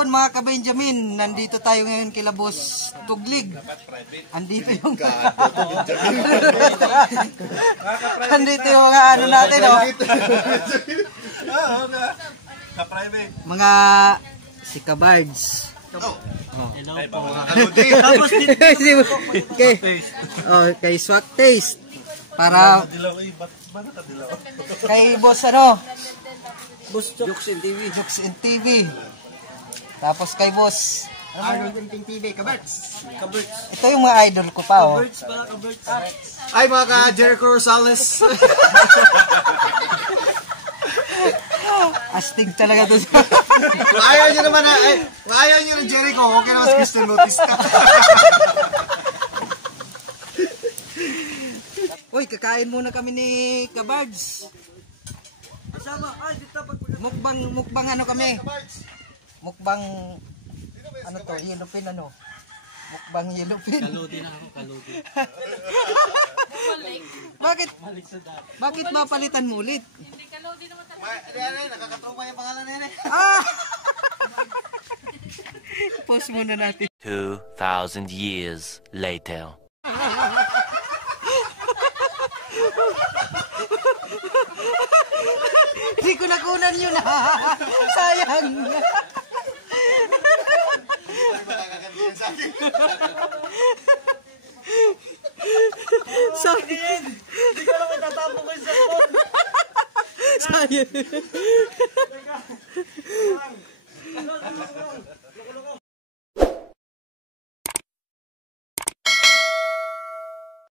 yun mga ka-Benjamin, nandito tayo ngayon kila Boss Tuglig. Andito yung andito yung mga ano natin, oh. Mga si Kabards. Hello po. Tapos kay Swak Taste. Para kay Boss ano? Boss Jokes and TV. Jokes and TV. Tapos kay Boss Arnold Tinting TV, Kaberts. ito yung mga idol ko pa, oh. Ay, mga ka-Jericho Rosales. Astig talaga to. Ayaw nyo naman na, ayaw nyo ng Jericho, okay naman si Christian Bautista. Uy, kakain muna kami ni Kabards. Mukbang ano kami? Mukbang ano to? Yellowfin ano? Mukbang yellowfin. Kaludi na ako, kaludi. Bakit mapalitan mo ulit? Hindi kalodi naman talaga. Nakakatuma yung pangalan na yun. Ah! Pause muna natin. 2,000 years later. Hindi ko nakunan yun, ha? Sayang. Sayang. Hindi ko lang itatapon ko yung cellphone. Sayang.